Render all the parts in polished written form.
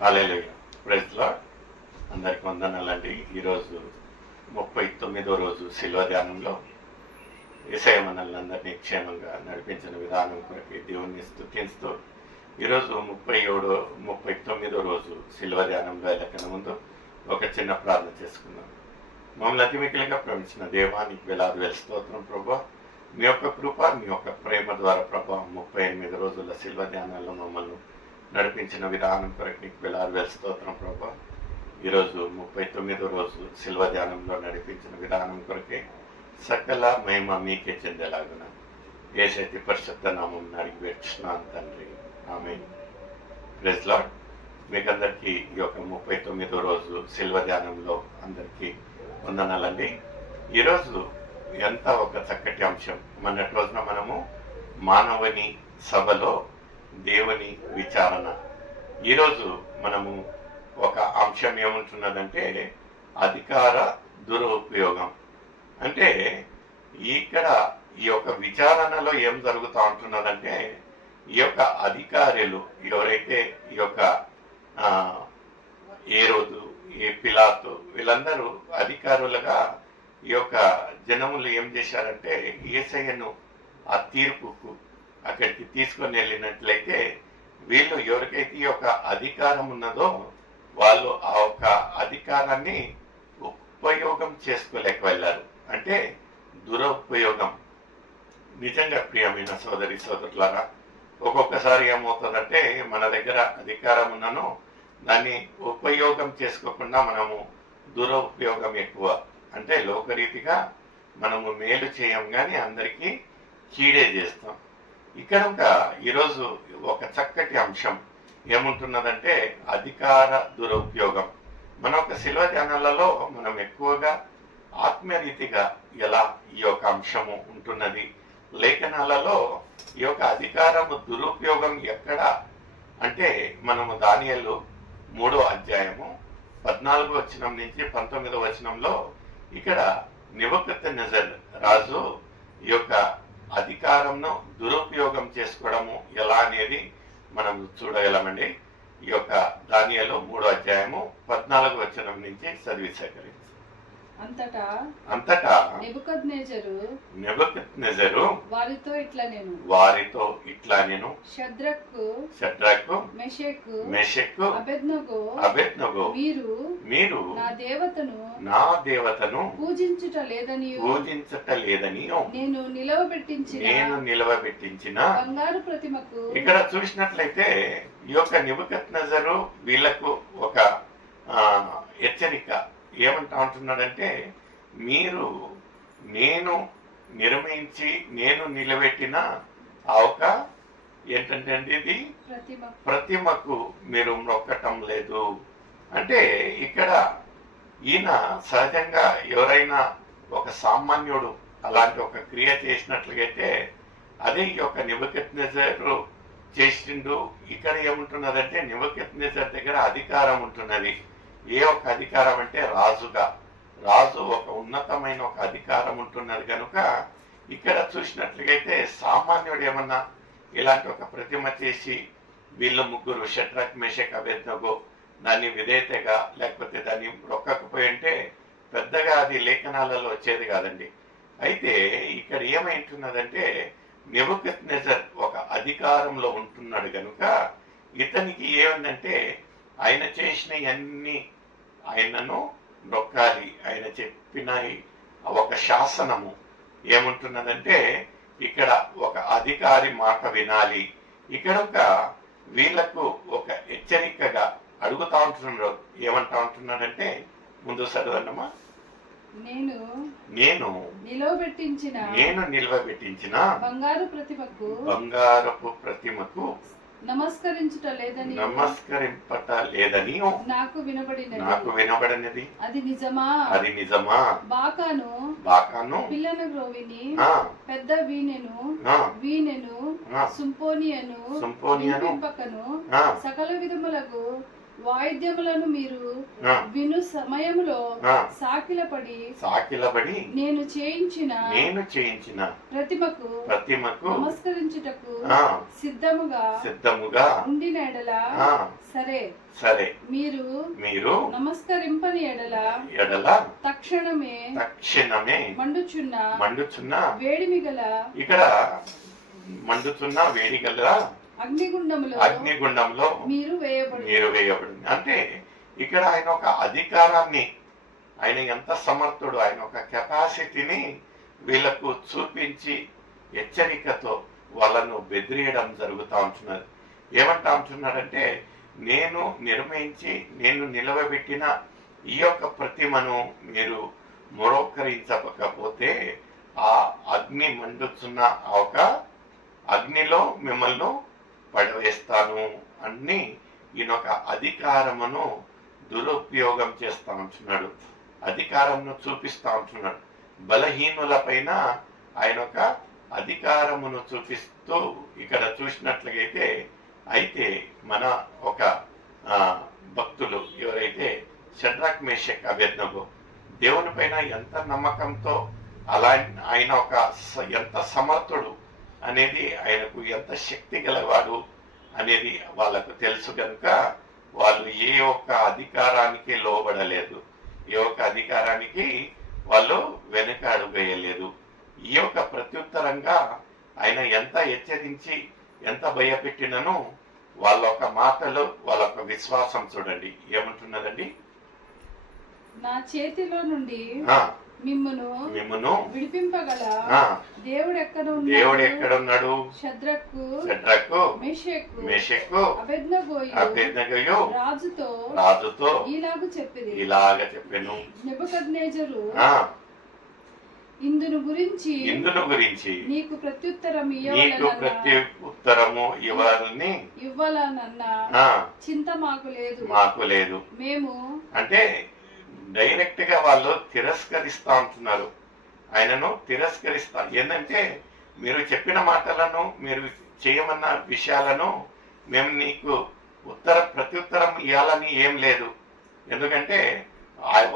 హల్లెలూయా. Praise lord. అందరికి వందనాలండి. ఈరోజు 39వ రోజు శిలువ ధ్యానంలో యేసయ్య మనల్ని అందరినీ క్షేమంగా నడిపించిన విధానం కొరకు దేవుణ్ణి స్తుతిస్తూ ఈరోజు 39వ రోజు శిలువ ధ్యానంలో వెళ్ళకన్నా ముందు ఒక చిన్న ప్రార్థన చేసుకుందాం. మమ్మల్ని అతి మిగిలిగా ప్రేమించిన దేవానికి వేలాది స్తోత్రం ప్రభా. మీ యొక్క కృప, మీ యొక్క ప్రేమ ద్వారా ప్రభా 38 రోజుల శిలువ ధ్యానాల్లో మమ్మల్ని నడిపించిన విధానం కొరకు నీకు వేలాది స్తోత్రం ప్రభా. ఈరోజు 39వ రోజు శిల్వ ధ్యానంలో నడిపించిన విధానం కొరకే సకల మహిమ మీకే చెందేలాగున యేసయ్య పరిశుద్ధ నామం అడిగి వేడుచున్నాను తండ్రి, ఆమేన్. Praise lord. మీకందరికీ ఈ యొక్క 39వ రోజు శిల్వ ధ్యానంలో అందరికీ వందనాలండి. ఈరోజు ఎంత ఒక చక్కటి అంశం. మొన్నటి రోజున మనము మానవుని సభలో దేవుని విచారణ. ఈరోజు మనము ఒక అంశం ఏముంటున్నదంటే అధికార దురుపయోగం. అంటే ఇక్కడ ఈ యొక్క విచారణలో ఏం జరుగుతూ ఉంటున్నదంటే ఈ యొక్క అధికారులు ఎవరైతే ఈ యొక్క హేరోదు, ఈ పిలాతు వీళ్ళందరూ అధికారులుగా ఈ యొక్క జనములు ఏం చేశారంటే యేసయ్యను ఆ తీర్పుకు అక్కడికి తీసుకొని వెళ్ళినట్లయితే వీళ్ళు ఎవరికైతే ఈ యొక్క అధికారం ఉన్నదో వాళ్ళు ఆ యొక్క అధికారాన్ని ఉపయోగం చేసుకోలేక వెళ్ళారు. అంటే దురుపయోగం. నిజంగా ప్రియమైన సోదరి సోదరులారా, ఒక్కొక్కసారి ఏమవుతుందంటే మన దగ్గర అధికారం ఉన్నను దాన్ని ఉపయోగం చేసుకోకుండా మనము దురుపయోగం ఎక్కువ. అంటే లోకరీతిగా మనము మేలు చేయం కానీ అందరికీ కీడే చేస్తాం. ఇక్కడ ఈరోజు ఒక చక్కటి అంశం ఏముంటున్నదంటే అధికార దురుపయోగం. మన యొక్క శిల్వ ధ్యానాలలో మనం ఎక్కువగా ఆత్మీయరీతిగా ఎలా ఈ యొక్క అంశము ఉంటున్నది, లేఖనాలలో ఈ యొక్క అధికారము దురుపయోగం ఎక్కడ అంటే మనము దానియేలు 3వ అధ్యాయము 14వ వచనం నుంచి 19వ వచనంలో ఇక్కడ నెబుకద్నెజర్ రాజు ఈ యొక్క అధికారంను దురుపయోగం చేసుకోవడము ఎలా అనేది మనం చూడగలమండి. ఈ యొక్క దానియేలు 3వ అధ్యాయము 14వ వచనం నుంచి చదివి సేకరించి. అంతటా నెబుకద్నెజరు వారితో ఇట్లా నేను షద్రకు మెషకు అబేద్నెగో మీరు నా దేవతను పూజించుట లేదని నేను నిలవబెట్టించిన బంగారు ప్రతిమకు. ఇక్కడ చూసినట్లయితే ఈ యొక్క నెబుకద్నెజరు వీళ్లకు ఒక హెచ్చరిక ఏమంటా ఉంటున్నాడంటే నేను నిర్మించి నేను నిలబెట్టిన ఆ ఒక ఏంటంటే ఇది ప్రతిమకు మీరు మొక్కటం లేదు. అంటే ఇక్కడ ఈయన సహజంగా ఎవరైనా ఒక సామాన్యుడు అలాంటి ఒక క్రియ చేసినట్లయితే అదే ఈ యొక్క నెబుకద్నెజరు చేసిండు. ఇక్కడ ఏముంటున్నదంటే నెబుకద్నెజర్ దగ్గర అధికారం ఉంటున్నది. ఏ ఒక అధికారం అంటే రాజు ఒక ఉన్నతమైన ఒక అధికారం ఉంటున్నది కనుక ఇక్కడ చూసినట్లయితే సామాన్యుడు ఏమన్నా ఇలాంటి ఒక ప్రతిమ చేసి వీళ్ళు ముగ్గురు షడ్రక్ మెషక్ అబేద్నెగో దాన్ని విధేయతగా లేకపోతే దాన్ని రొక్కకపోయి ఉంటే పెద్దగా అది లేఖనాలలో వచ్చేది కాదండి. అయితే ఇక్కడ ఏమైంటున్నదంటే నెబుకద్నెజర్ ఒక అధికారంలో ఉంటున్నాడు కనుక ఇతనికి ఏమందంటే ఆయన చేసినవన్నీ ఆయనను నొక్కాలి. ఆయన చెప్పిన ఒక శాసనము ఏముంటున్నదంటే ఇక్కడ ఒక అధికారి మాట వినాలి. ఇక్కడ వీళ్లకు ఒక హెచ్చరికగా అడుగుతా ఉంటున్నాడు. ఏమంటా ఉంటున్నాడంటే ముందు చదవన్నమా. నేను నిలవబెట్టించిన బంగారపు ప్రతిమకు నమస్కరింపట లేదని నాకు వినబడినది. అది నిజమా? బాకాను పిల్లను గ్రోవిని పెద్ద వీణెను సుంపోనియను సకల విధములకు వాయిద్యములను మీరు ఆ, విను సమయములో ఆ, సాకిలపడి నేను చేయించిన ప్రతిమకు నమస్కరించుటకు ఆ, సిద్ధముగా ఉండిన ఆ, సరే సరే మీరు నమస్కరింపని ఎడల తక్షణమే మండుచున్న వేడిమి గల ఇక్కడ మండుతున్న వేడి గల అగ్నిగుండంలో మీరు వేయబడింది. అంటే ఇక్కడ ఆయన ఒక అధికారాన్ని, ఆయన ఎంత సమర్థుడు, ఆయన ఒక కెపాసిటీని వీళ్ళకు చూపించి హెచ్చరికతో వాళ్ళను బెదిరియడం జరుగుతూ ఉంటున్నది. ఏమంటా ఉంటున్నాడంటే, నేను నిర్మించి నేను నిలవబెట్టిన ఈ యొక్క ప్రతిమను మీరు మొరోకరించకపోతే ఆ అగ్ని మండుతున్న ఒక అగ్నిలో మిమ్మల్ని పడవేస్తాను అని ఈయన ఒక అధికారమును దురుపయోగం చేస్తా ఉంటున్నాడు, అధికారమును చూపిస్తా ఉంటున్నాడు. బలహీనుల పైన ఆయన ఒక అధికారమును చూపిస్తూ ఇక్కడ చూసినట్లయితే, అయితే మన ఒక భక్తులు ఎవరైతే షడ్రక్ మేషక్ అబేద్నెగో దేవుని పైన ఎంత నమ్మకంతో, అలా ఆయన ఒక ఎంత సమర్థుడు అనేది, ఆయనకు ఎంత శక్తి గలవాడు అనేది వాళ్ళకు తెలుసు కనుక వాళ్ళు ఏ ఒక్క అధికారానికి లోబడలేదు, ఏ ఒక్క అధికారానికి వాళ్ళు వెనుకాడు వేయలేదు. ఈ యొక్క ప్రత్యుత్తరంగా ఆయన ఎంత హెచ్చరించి ఎంత భయపెట్టినను వాళ్ళ ఒక మాటలు, వాళ్ళ ఒక విశ్వాసం చూడండి ఏమంటున్నదండి. నా చేతిలో నుండి మిమ్మును విడిపింపగల దేవుడు ఎక్కడున్నాడు? షద్రకు మేషకు అబేద్నెగోయు రాజుతో ఇలాగ చెప్పెను. నెబుకద్నెజరు ఇందును గురించి నీకు ప్రత్యుత్తరము ఇవ్వాలన్న చింత మాకు లేదు. మేము అంటే డైరెక్ట్ గా వాళ్ళు తిరస్కరిస్తా ఉంటున్నారు, ఆయనను తిరస్కరిస్తా. ఏంటంటే, మీరు చెప్పిన మాటలను, మీరు చేయమన్న విషయాలను మేము నీకు ప్రత్యుత్తరం ఇవ్వాలని ఏం లేదు. ఎందుకంటే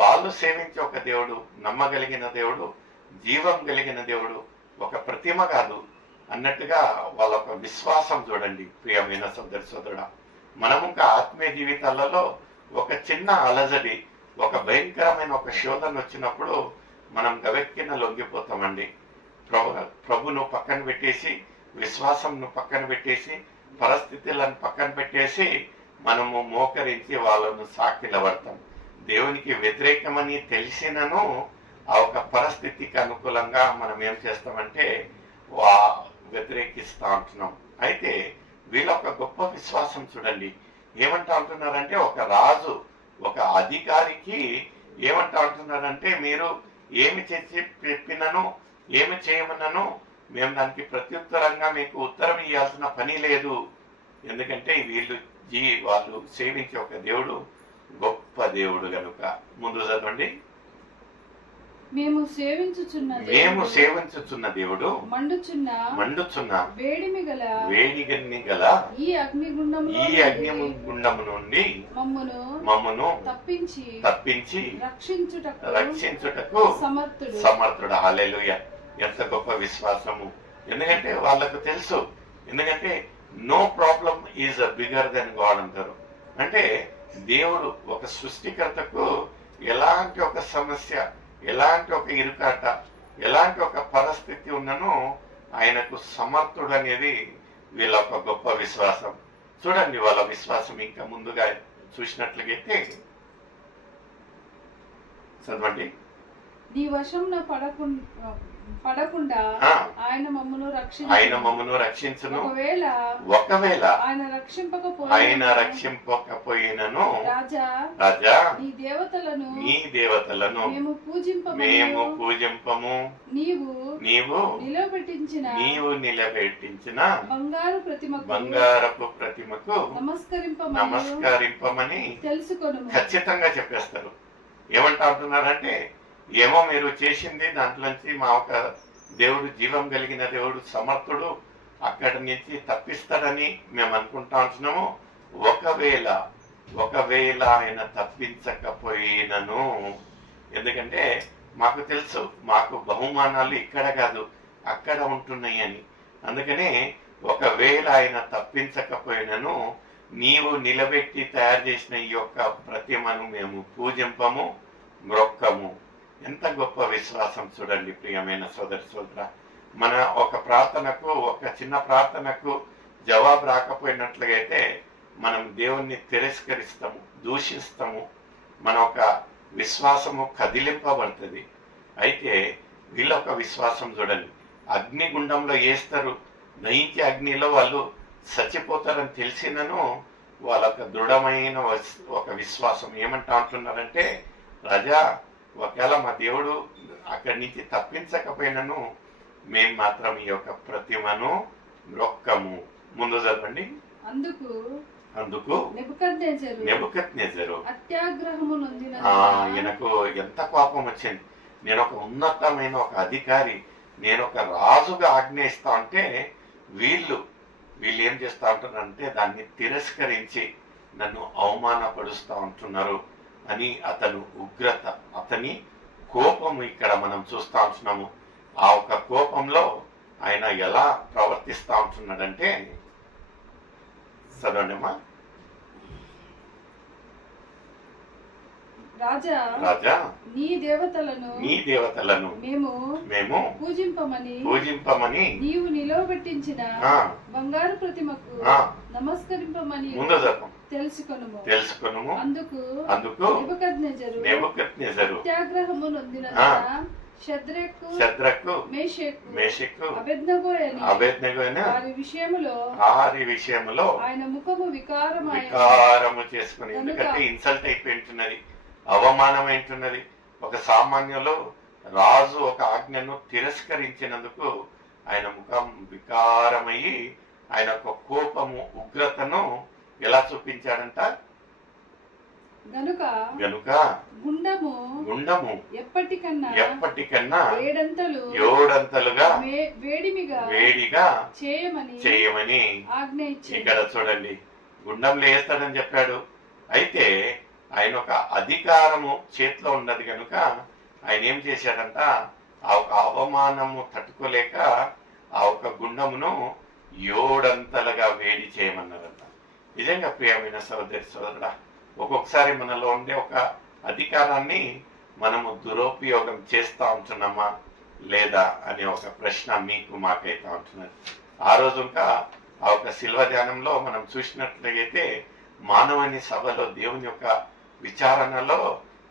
వాళ్ళు సేవించే ఒక దేవుడు, నమ్మగలిగిన దేవుడు, జీవం కలిగిన దేవుడు, ఒక ప్రతిమ కాదు అన్నట్టుగా వాళ్ళ ఒక విశ్వాసం చూడండి. ప్రియమైన సోదరుడా, మనము ఒక ఆత్మీయ జీవితాలలో ఒక చిన్న అలజడి, ఒక భయంకరమైన ఒక శోధన వచ్చినప్పుడు మనం గవెక్కిన లొంగిపోతామండి. ప్రభును పక్కన పెట్టేసి, విశ్వాసంను పక్కన పెట్టేసి, పరిస్థితులను పక్కన పెట్టేసి మనము మోకరించి వాళ్ళను సాకిలబడతాం. దేవునికి వ్యతిరేకమని తెలిసినను ఆ ఒక పరిస్థితికి అనుకూలంగా మనం ఏం చేస్తామంటే వ్యతిరేకిస్తా ఉంటున్నాం. అయితే వీళ్ళ ఒక గొప్ప విశ్వాసం చూడండి. ఏమంటా ఉంటున్నారంటే, ఒక రాజు, ఒక అధికారికి ఏమంటా ఉంటున్నారంటే, మీరు ఏమి చెప్పినను, ఏమి చేయమన్నాను మేము దానికి ప్రత్యుత్తరంగా మీకు ఉత్తరం ఇవ్వాల్సిన పని లేదు. ఎందుకంటే వాళ్ళు సేవించే ఒక దేవుడు గొప్ప దేవుడు కనుక. ముందు చదవండి. మేము సేవించుచున్న దేవుడు మండుచున్న వేడిమి గల ఈ అగ్నిగుండము నుండి మమ్మును తప్పించి రక్షించుటకు సమర్థుడు. హల్లెలూయా! ఎంత గొప్ప విశ్వాసము. ఎందుకంటే వాళ్ళకు తెలుసు, ఎందుకంటే no problem is bigger than god అంటారు. అంటే దేవుడు ఒక సృష్టికర్తకు ఎలాంటి ఒక సమస్య, ఎలాంటి ఒక ఇరుకాట, ఎలాంటి ఒక పరిస్థితి ఉన్ననో ఆయనకు సమర్థుడు అనేది వీళ్ళ ఒక గొప్ప విశ్వాసం. చూడండి వాళ్ళ విశ్వాసం ఇంకా ముందుగా చూసినట్లయితే చదవండి. నీ వశంన పడకుండా ఆయన మమ్మను రక్షించును. ఒకవేళ ఆయన రక్షింపకపోయినను రాజా నీ దేవతలను మేము పూజింపము. నీవు నిలబెట్టించిన బంగారపు ప్రతిమకు నమస్కరింపమని ఖచ్చితంగా చెప్పేస్తారు. ఏమంటా అంటున్నారంటే, ఏమో మీరు చేసింది దాంట్లోంచి మా ఒక దేవుడు, జీవం కలిగిన దేవుడు, సమర్థుడు, అక్కడి నుంచి తప్పిస్తాడని మేము అనుకుంటా ఉంటున్నాము. ఒకవేళ ఒకవేళ ఆయన తప్పించకపోయినను, ఎందుకంటే మాకు తెలుసు మాకు బహుమానాలు ఇక్కడ కాదు అక్కడ ఉంటున్నాయి అని. అందుకనే ఒకవేళ ఆయన తప్పించకపోయినను నీవు నిలబెట్టి తయారు చేసిన ఈ యొక్క ప్రతిమను మేము పూజింపము, మ్రొక్కము. ఎంత గొప్ప విశ్వాసం చూడండి ప్రియమైన సోదరి సోదర. మన ఒక ప్రార్థనకు, ఒక చిన్న ప్రార్థనకు జవాబు రాకపోయినట్లయితే మనం దేవుణ్ణి తిరస్కరిస్తాము, దూషిస్తాము, మన ఒక విశ్వాసము కదిలింపబడుతుంది. అయితే వీళ్ళ ఒక విశ్వాసం చూడండి, అగ్నిగుండంలో వేస్తారు, దహించే అగ్నిలో వాళ్ళు చచ్చిపోతారని తెలిసినను వాళ్ళొక దృఢమైన ఒక విశ్వాసం ఏమంటా అంటున్నారంటే, రాజా ఒకవేళ మా దేవుడు అక్కడి నుంచి తప్పించకపోయినను మేము మాత్రం ఈ యొక్క ప్రతిమను మ్రొక్కము. ముందు చదవండి. అందుకు నెబుకద్నెజరు అత్యాగ్రహము నొందిన ఈయనకు ఎంత కోపం వచ్చింది. నేను ఒక ఉన్నతమైన ఒక అధికారి, నేను ఒక రాజుగా ఆజ్ఞయిస్తా అంటే వీళ్ళు ఏం చేస్తా ఉంటున్నారంటే దాన్ని తిరస్కరించి నన్ను అవమానపరుస్తూ ఉంటున్నారు అని అతను ఉగ్రత, అతని కోపము ఇక్కడ మనం చూస్తూ ఉంటున్నాము. ఆ ఒక కోపంలో ఆయన ఎలా ప్రవర్తిస్తూ ఉంటున్నాడంటే, చదవండిమా. రాజా నీ దేవతలను మేము పూజింపమని నీవు నిలవబెట్టించిన బంగారు ప్రతిమకు నమస్కరింపమని తెలుసుకొనుము. అందుకు నెబుకద్నెజరు అత్యాగ్రహము నొందిన షద్రకు మేషకు అబేద్నెగో వారి విషయములో ఆయన ముఖము వికారము చేసుకుని, ఎందుకంటే ఇన్సల్ట్ అయిపోయింటున్నది, అవమానమైంటున్నది. ఒక సామాన్యులు రాజు ఒక ఆజ్ఞను తిరస్కరించినందుకు ఆయన ముఖం వికారమయ్యి ఆయన ఒక కోపము, ఉగ్రతను ఎలా చూపించాడంట? గనుక గుండము ఎప్పటికన్నా ఏడంతలుగా వేడిగా చేయమని ఇక్కడ చూడండి, గుండంలో వేస్తాడని చెప్పాడు. అయితే ఆయన ఒక అధికారము చేతిలో ఉన్నది కనుక ఆయన ఏం చేశాడంట, ఆ ఒక అవమానము తట్టుకోలేక ఆ ఒక గుండమును ఏడంతలుగా వేడి చేయమన్నారంట. నిజంగా ప్రియమైన సోదరి సోదరుడా, ఒక్కొక్కసారి మనలో ఉండే ఒక అధికారాన్ని మనము దురుపయోగం చేస్తూ ఉంటున్నామా లేదా అనే ఒక ప్రశ్న మీకు మాకైతే ఉంటున్నది. ఆ రోజు ఇంకా ఆ ఒక శిల్వ ధ్యానంలో మనం చూసినట్లయితే మానవుని సభలో దేవుని యొక్క విచారణలో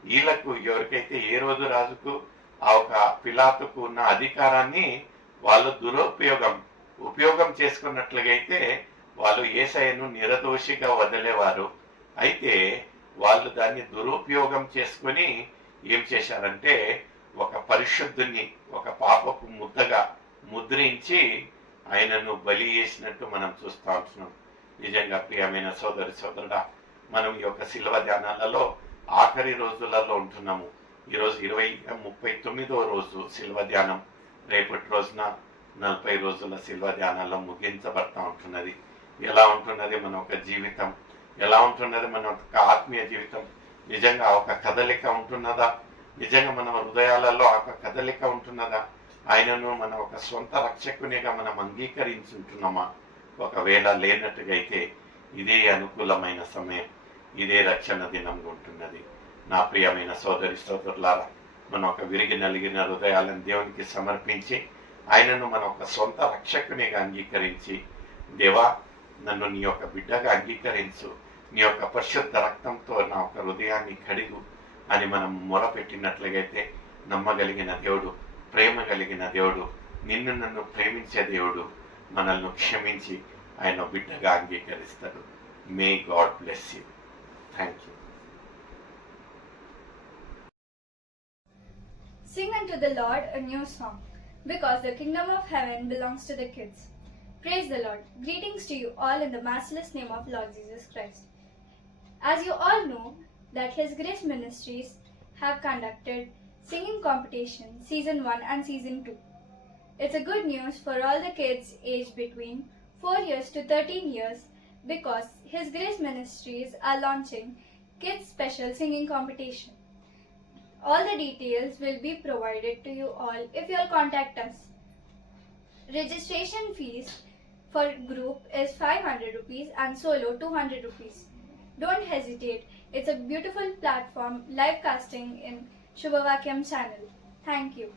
వీళ్ళకు ఎవరికైతే ఏ రోజు రాజుకు ఆ ఒక పిలాతుకు ఉన్న అధికారాన్ని వాళ్ళు ఉపయోగం చేసుకున్నట్లుగైతే వాళ్ళు యేసయ్యను నిర్దోషిగా వదిలేవారు. అయితే వాళ్ళు దాన్ని దురుపయోగం చేసుకుని ఏం చేశారంటే ఒక పరిశుద్ధుని ఒక పాపపు ముద్దగా ముద్రించి ఆయనను బలి చేసినట్టు మనం చూస్తూ ఉంటున్నాం. నిజంగా ప్రియమైన సోదరి సోదరుడా, మనం ఈ యొక్క శిల్వ ధ్యానాలలో ఆఖరి రోజులలో ఉంటున్నాము. ఈరోజు 39వ రోజు శిల్వ ధ్యానం. రేపటి రోజున 40 రోజుల శిల్వ ధ్యానాల్లో ముగించబడతా ఉంటున్నది. ఎలా ఉంటున్నది మన ఒక జీవితం, ఎలా ఉంటున్నది మన ఒక ఆత్మీయ జీవితం? నిజంగా ఒక కదలిక ఉంటున్నదా? నిజంగా మన హృదయాలలో ఒక కదలిక ఉంటున్నదా? ఆయనను మన ఒక సొంత రక్షకునిగా మనం అంగీకరించుంటున్నామా? ఒకవేళ లేనట్టుగా అయితే ఇదే అనుకూలమైన సమయం, ఇదే రక్షణ దినం ఉంటున్నది. నా ప్రియమైన సోదరి సోదరులారా, మన ఒక విరిగి నలిగిన హృదయాలను దేవునికి సమర్పించి ఆయనను మన ఒక సొంత రక్షకునిగా అంగీకరించి, దేవా నన్ను నీ యొక్క బిడ్డగా అంగీకరించు, నీ యొక్క పరిశుద్ధ రక్తంతో నా ఒక హృదయాన్ని కడిగు అని మనం మొరపెట్టినట్లయితే నమ్మగలిగిన దేవుడు, ప్రేమ కలిగిన దేవుడు, నిన్ను నన్ను ప్రేమించే దేవుడు మనల్ని క్షమించి ఆయన బిడ్డగా అంగీకరిస్తాడు. May God bless you. Thank you. Sing unto the Lord a new song, because the kingdom of heaven belongs to the kids. Praise the Lord. Greetings to you all in the matchless name of Lord Jesus Christ. As you all know that His Grace Ministries have conducted singing competition season 1 and season 2. It's a good news for all the kids aged between 4 years to 13 years because His Grace Ministries are launching Kids Special Singing Competition. All the details will be provided to you all if you all contact us. Registration fees for group is 500 rupees and solo 200 rupees. Don't hesitate. It's a beautiful platform live casting in Shubhavakyam channel. Thank you.